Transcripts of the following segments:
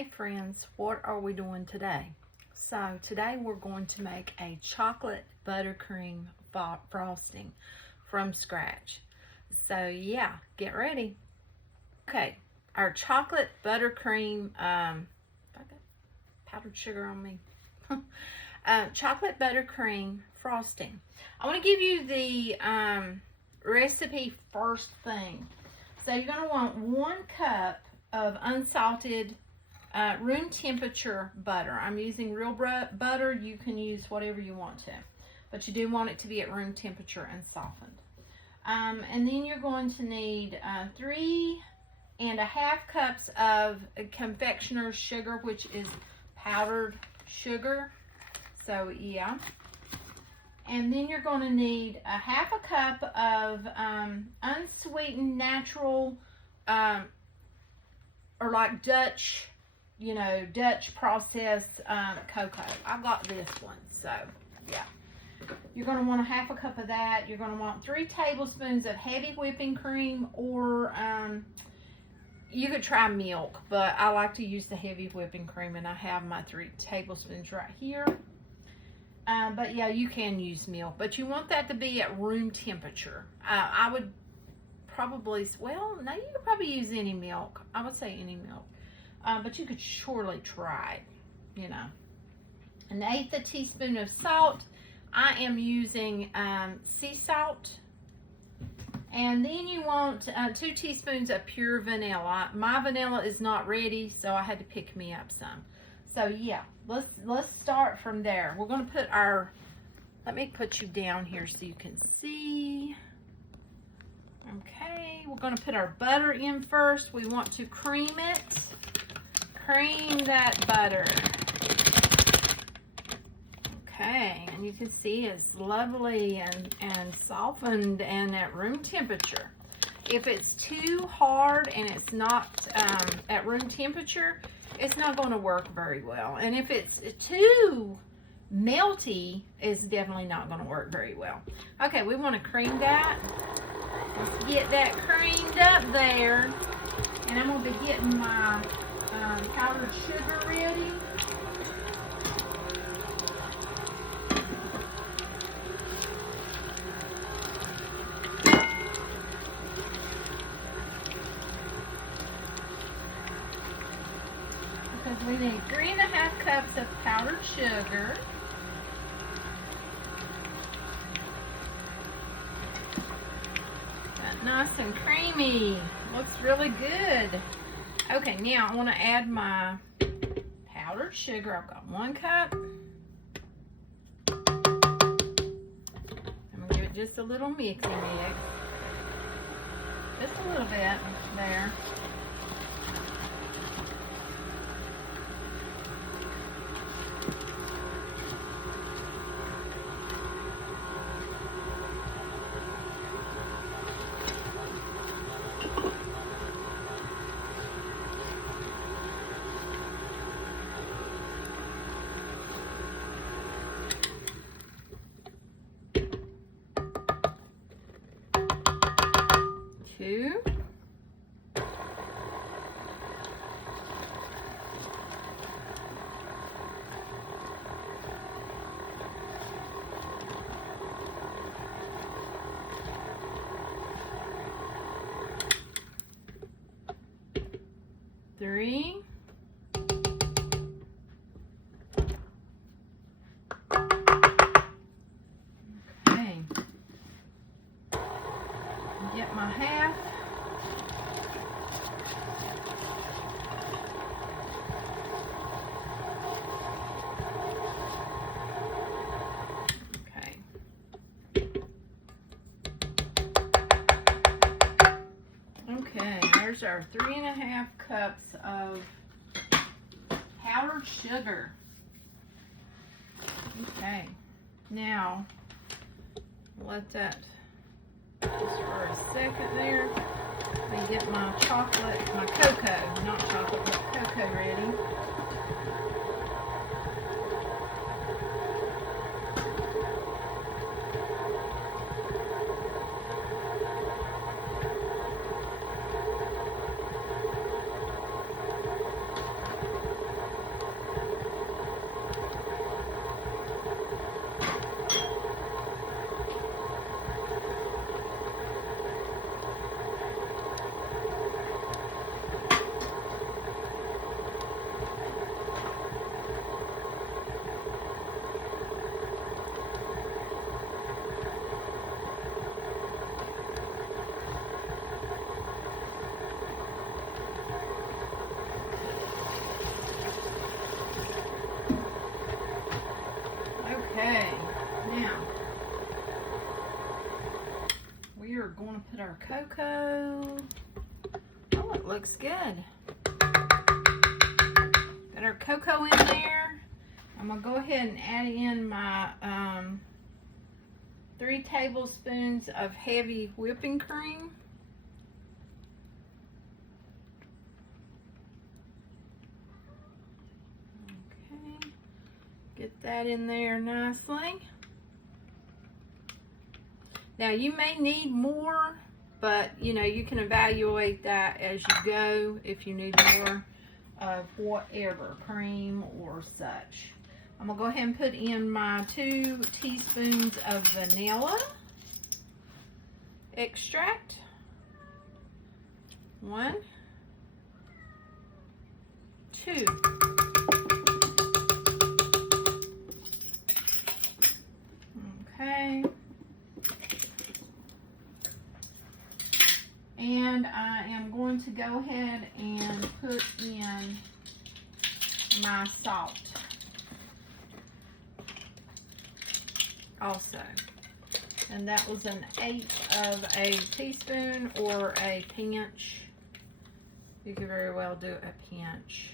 Hey friends, what are we doing today? So today we're going to make a chocolate buttercream frosting from scratch. So yeah, get ready. Okay, our chocolate buttercream, I got powdered sugar on me. Chocolate buttercream frosting. I want to give you the recipe first thing. So you're going to want 1 cup of unsalted room temperature butter. I'm using real butter. You can use whatever you want to, but you do want it to be at room temperature and softened. And then you're going to need 3.5 cups of confectioner sugar, which is powdered sugar. So yeah. And then you're going to need 1/2 cup of unsweetened natural or like Dutch, Dutch processed cocoa. I got this one, so yeah. You're going to want 1/2 cup of that. You're going to want 3 tablespoons of heavy whipping cream, or you could try milk, but I like to use the heavy whipping cream, and I have my 3 tablespoons right here. But yeah, you can use milk, but you want that to be at room temperature. I would probably, well, no, you could probably use any milk. I would say any milk. But you could surely try it, 1/8 teaspoon of salt. I am using sea salt. And then you want 2 teaspoons of pure vanilla. My vanilla is not ready, so I had to pick me up some. So yeah, let's start from there. We're going to put our, let me put you down here so you can see. Okay, we're going to put our butter in first. We want to cream it. Cream that butter. Okay, and you can see it's lovely and softened and at room temperature. If it's too hard and it's not at room temperature, it's not going to work very well. And if it's too melty, it's definitely not going to work very well. Okay, we want to cream that. Let's get that creamed up there. And I'm going to be getting my powdered sugar ready. Because we need 3.5 cups of powdered sugar. Got nice and creamy. Looks really good. Okay, now I want to add my powdered sugar. I've got 1 cup. I'm going to give it just a little mixy mix. Just a little bit there. Two. Three. Okay. Get my half. Okay. Okay, there's our 3.5 cups of powdered sugar. Okay, now let that just for a second there. Let me get my chocolate, my cocoa, not chocolate, but cocoa ready. gonna put our cocoa. Oh, it looks good. Got our cocoa in there. I'm gonna go ahead and add in my 3 tablespoons of heavy whipping cream. Okay, get that in there nicely. Now you may need more, but you know, you can evaluate that as you go if you need more of whatever, cream or such. I'm gonna go ahead and put in my 2 teaspoons of vanilla extract. 1, 2. Okay. And I am going to go ahead and put in my salt also. And that was an 1/8 of a teaspoon or a pinch. You could very well do a pinch.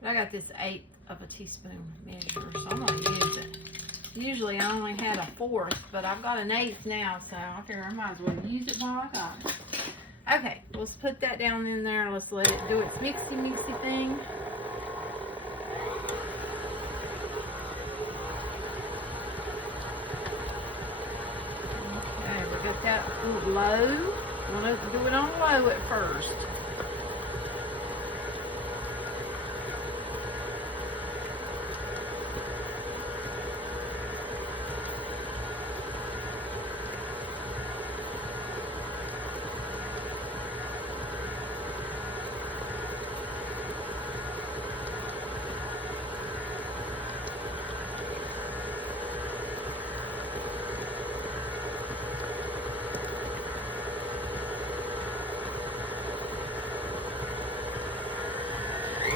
But I got this 1/8 of a teaspoon measure, so I'm going to use it. Usually I only had a 1/4, but I've got an 1/8 now, so I figure I might as well use it while I got it. Okay, let's put that down in there. Let's let it do its mixy thing. Okay, we got that low. We're going to do it on low at first.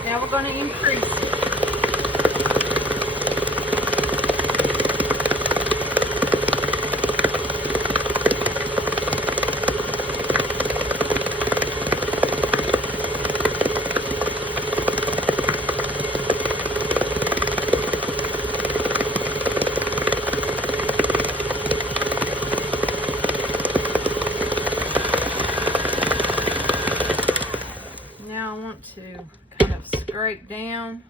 Now we're going to increase it. Now I want to kind of scrape down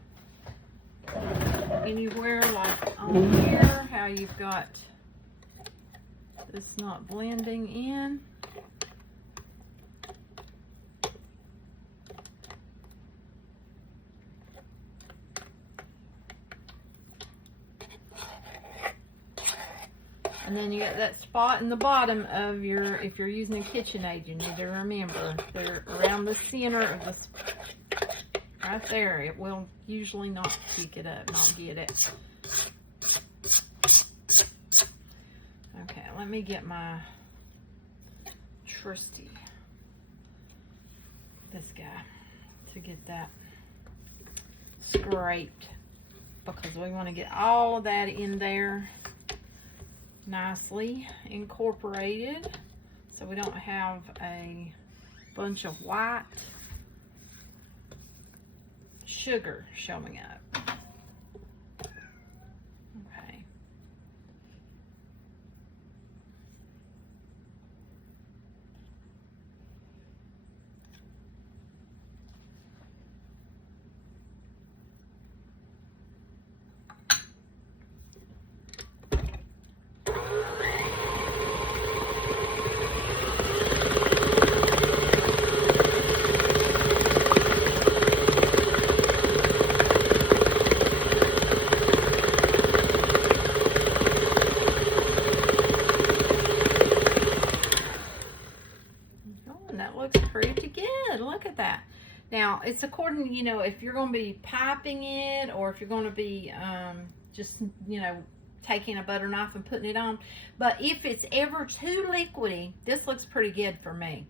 anywhere, like on here, how you've got this not blending in. And then you got that spot in the bottom of your, if you're using a KitchenAid, you need to remember, they're around the center of this, right there. It will usually not pick it up, not get it. Okay, let me get my trusty, this guy, to get that scraped, because we want to get all of that in there nicely incorporated, so we don't have a bunch of white sugar showing up. Okay. Pretty good. Look at that. Now it's according, you know, if you're going to be piping it, or if you're going to be just, you know, taking a butter knife and putting it on. But if it's ever too liquidy, this looks pretty good for me.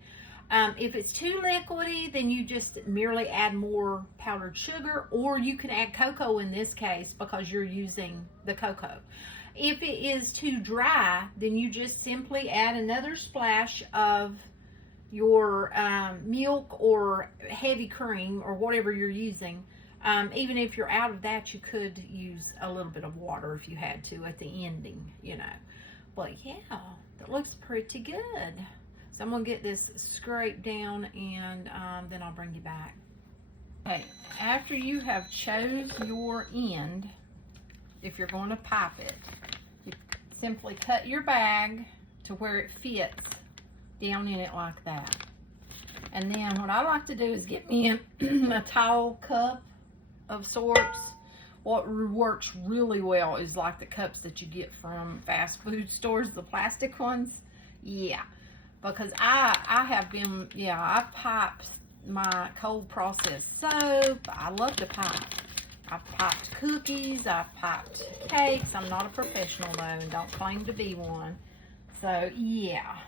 If it's too liquidy, then you just merely add more powdered sugar, or you can add cocoa in this case because you're using the cocoa. If it is too dry, then you just simply add another splash of your milk or heavy cream or whatever you're using. Even if you're out of that, you could use a little bit of water if you had to at the ending, you know. But yeah, that looks pretty good. So I'm gonna get this scraped down, and then I'll bring you back. Okay, after you have chose your end, if you're going to pipe it, you simply cut your bag to where it fits down in it like that. And then what I like to do is get me a tall cup of sorts. What works really well is like the cups that you get from fast food stores, the plastic ones. Yeah, because I have been, yeah, I've piped my cold processed soap. I love to pipe. I've piped cookies, I've piped cakes. I'm not a professional though, and don't claim to be one. So yeah.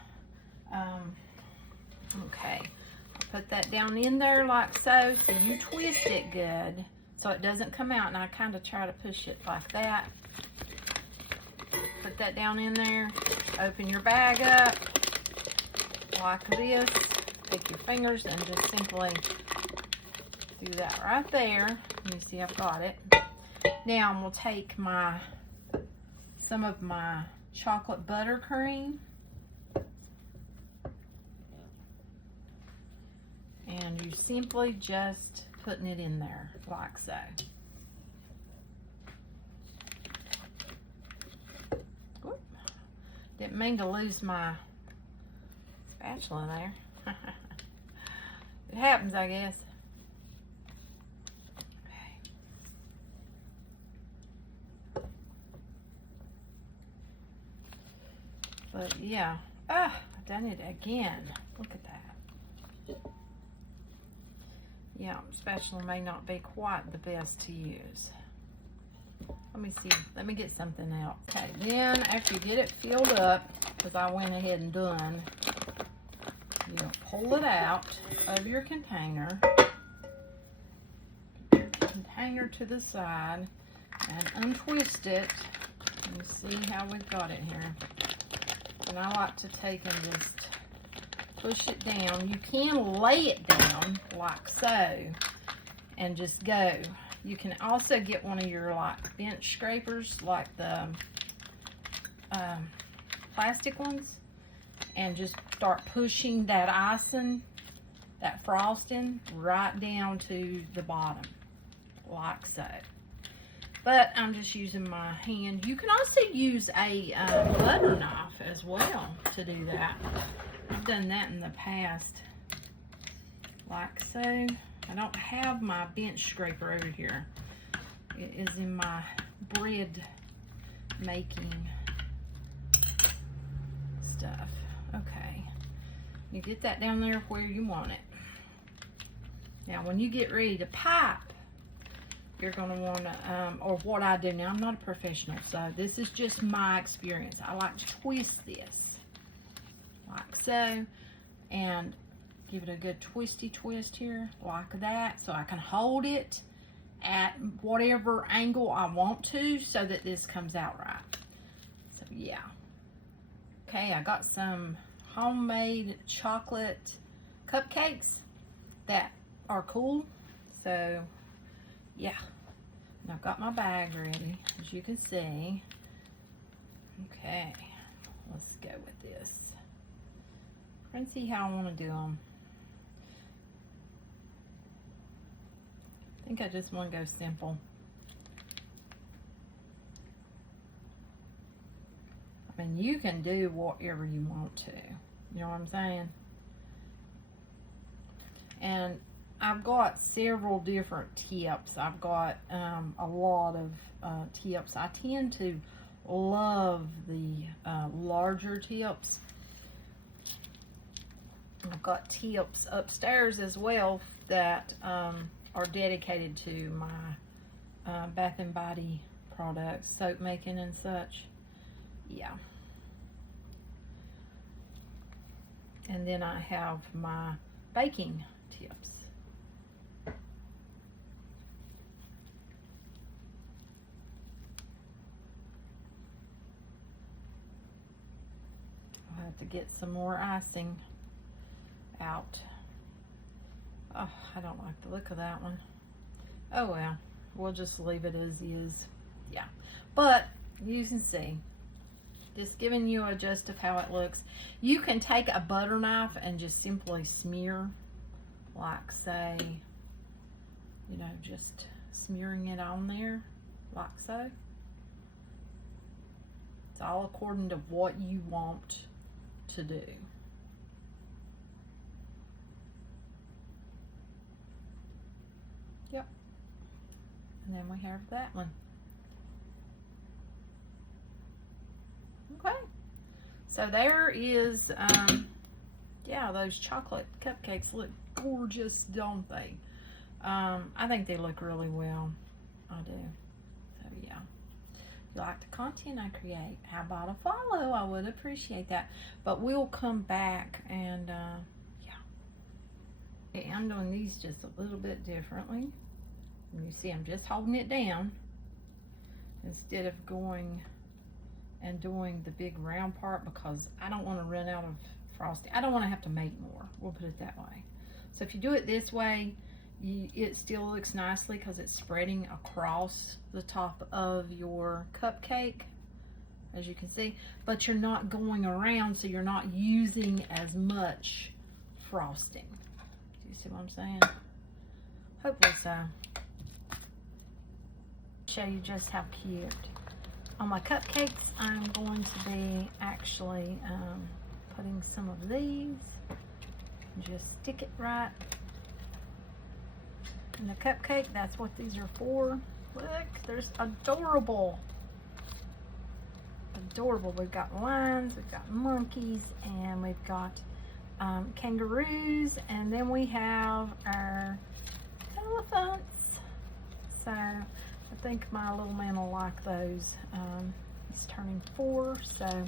Okay, I'll put that down in there like so. So you twist it good so it doesn't come out, and I kind of try to push it like that. Put that down in there. Open your bag up like this. Take your fingers and just simply do that right there. You see I've got it. Now I'm going to take some of my chocolate buttercream, and you simply just putting it in there like so. Whoop. Didn't mean to lose my spatula there. It happens, I guess. But yeah, I've done it again. Look at that. Yeah, spatula may not be quite the best to use. Let me see, let me get something out. Okay, then after you get it filled up, because I went ahead and done, you'll pull it out of your container. Put your container to the side and untwist it. Let me see how we've got it here. And I like to take and just push it down. You can lay it down like so and just go. You can also get one of your like bench scrapers, like the plastic ones, and just start pushing that icing, that frosting, right down to the bottom, like so. But I'm just using my hand. You can also use a butter knife as well to do that. I've done that in the past, like so. I don't have my bench scraper over here. It is in my bread making stuff. Okay, you get that down there where you want it. Now when you get ready to pipe, you're going to want to, or what I do now, I'm not a professional, so this is just my experience. I like to twist this like so, and give it a good twisty twist here, like that, so I can hold it at whatever angle I want to, so that this comes out right. So yeah. Okay, I got some homemade chocolate cupcakes that are cool, so yeah. And I've got my bag ready, as you can see. Okay, let's go with this. And see how I want to do them. I think I just want to go simple. I mean, you can do whatever you want to. You know what I'm saying? And I've got several different tips. I've got a lot of tips. I tend to love the larger tips. I've got tips upstairs as well that are dedicated to my Bath and Body products, soap making and such. Yeah. And then I have my baking tips. have to get some more icing out. Oh, I don't like the look of that one. Oh well, we'll just leave it as is. Yeah, but you can see, just giving you a gist of how it looks. You can take a butter knife and just simply smear, like say, you know, just smearing it on there, like so. It's all according to what you want to do. Yep. And then we have that one. Okay. So there is, yeah, those chocolate cupcakes look gorgeous, don't they? I think they look really well. I do. So yeah. If you like the content I create, how about a follow? I would appreciate that. But we'll come back and yeah. Okay, I'm doing these just a little bit differently. And you see I'm just holding it down instead of going and doing the big round part, because I don't want to run out of frosting. I don't want to have to make more. We'll put it that way. So if you do it this way, it still looks nicely because it's spreading across the top of your cupcake, as you can see, but you're not going around, so you're not using as much frosting. Do you see what I'm saying? Hopefully so. Show you just how cute. On my cupcakes, I'm going to be actually putting some of these. Just stick it right in the cupcake. That's what these are for. Look, there's adorable. Adorable. We've got lions, we've got monkeys, and we've got kangaroos, and then we have our elephants. So I think my little man will like those. He's turning 4, so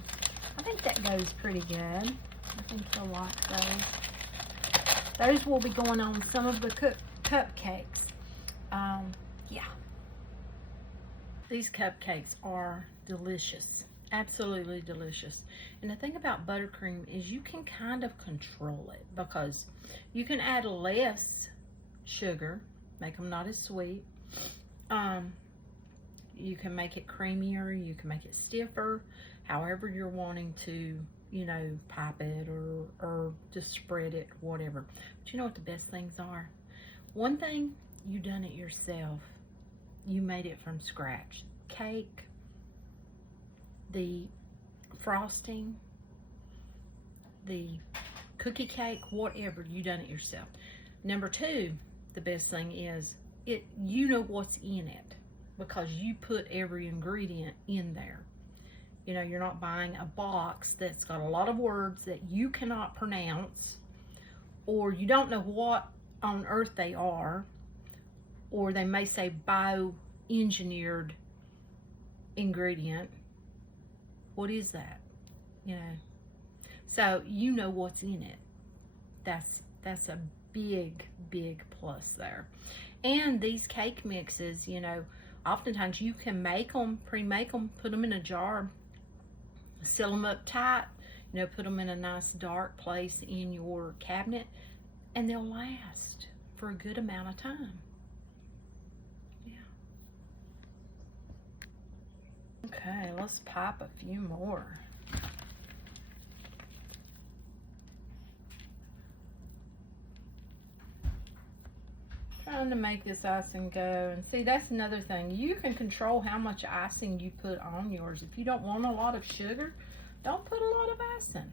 I think that goes pretty good. I think he'll like those. Those will be going on some of the cupcakes. Yeah. These cupcakes are delicious. Absolutely delicious. And the thing about buttercream is you can kind of control it, because you can add less sugar, make them not as sweet. You can make it creamier, you can make it stiffer, however you're wanting to, you know, pipe it or just spread it, whatever. But you know what the best things are? One thing, you done it yourself. You made it from scratch. Cake, the frosting, the cookie cake, whatever, you done it yourself. Number 2, the best thing is, you know what's in it, because you put every ingredient in there. You know, you're not buying a box that's got a lot of words that you cannot pronounce, or you don't know what on earth they are, or they may say bioengineered ingredient. What is that? You know, so you know what's in it. That's a big plus there. And these cake mixes, you know, oftentimes you can make them, pre-make them, put them in a jar, seal them up tight, you know, put them in a nice dark place in your cabinet, and they'll last for a good amount of time. Yeah. Okay, let's pop a few more. Trying to make this icing go, and see, that's another thing. You can control how much icing you put on yours. If you don't want a lot of sugar, don't put a lot of icing.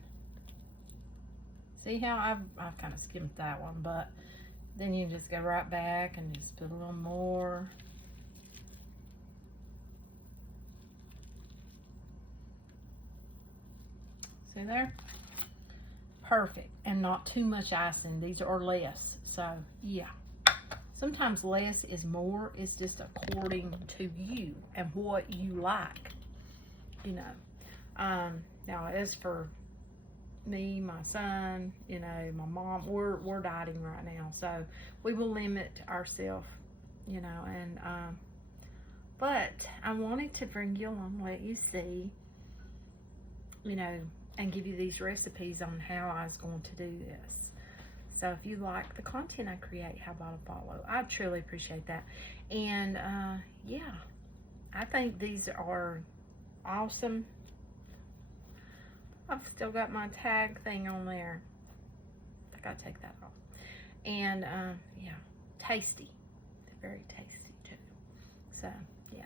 See how I've kind of skimmed that one, but then you just go right back and just put a little more. See there? Perfect. And not too much icing. These are less, so yeah. Sometimes less is more. It's just according to you and what you like, you know. Now, as for me, my son, you know, my mom, we're dieting right now, so we will limit ourselves, you know. And but I wanted to bring you along, let you see, you know, and give you these recipes on how I was going to do this. So if you like the content I create, how about a follow? I truly appreciate that. And yeah, I think these are awesome. I've still got my tag thing on there. I gotta take that off. And yeah, tasty. They're very tasty too. So yeah.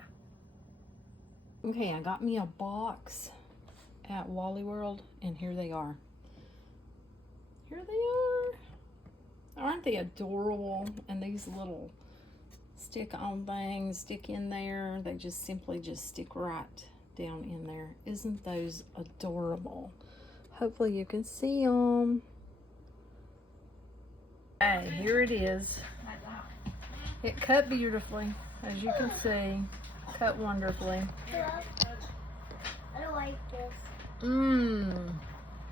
Okay, I got me a box at Wally World, and here they are. Here they are. Aren't they adorable? And these little stick-on things stick in there. They just simply just stick right down in there. Isn't those adorable? Hopefully you can see them. Okay, here it is. It cut beautifully, as you can see. Cut wonderfully. I don't like this. Mmm.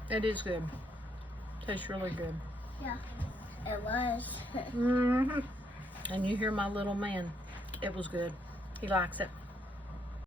It is good. Tastes really good. Yeah, it was. Mm-hmm. And you hear my little man. It was good. He likes it.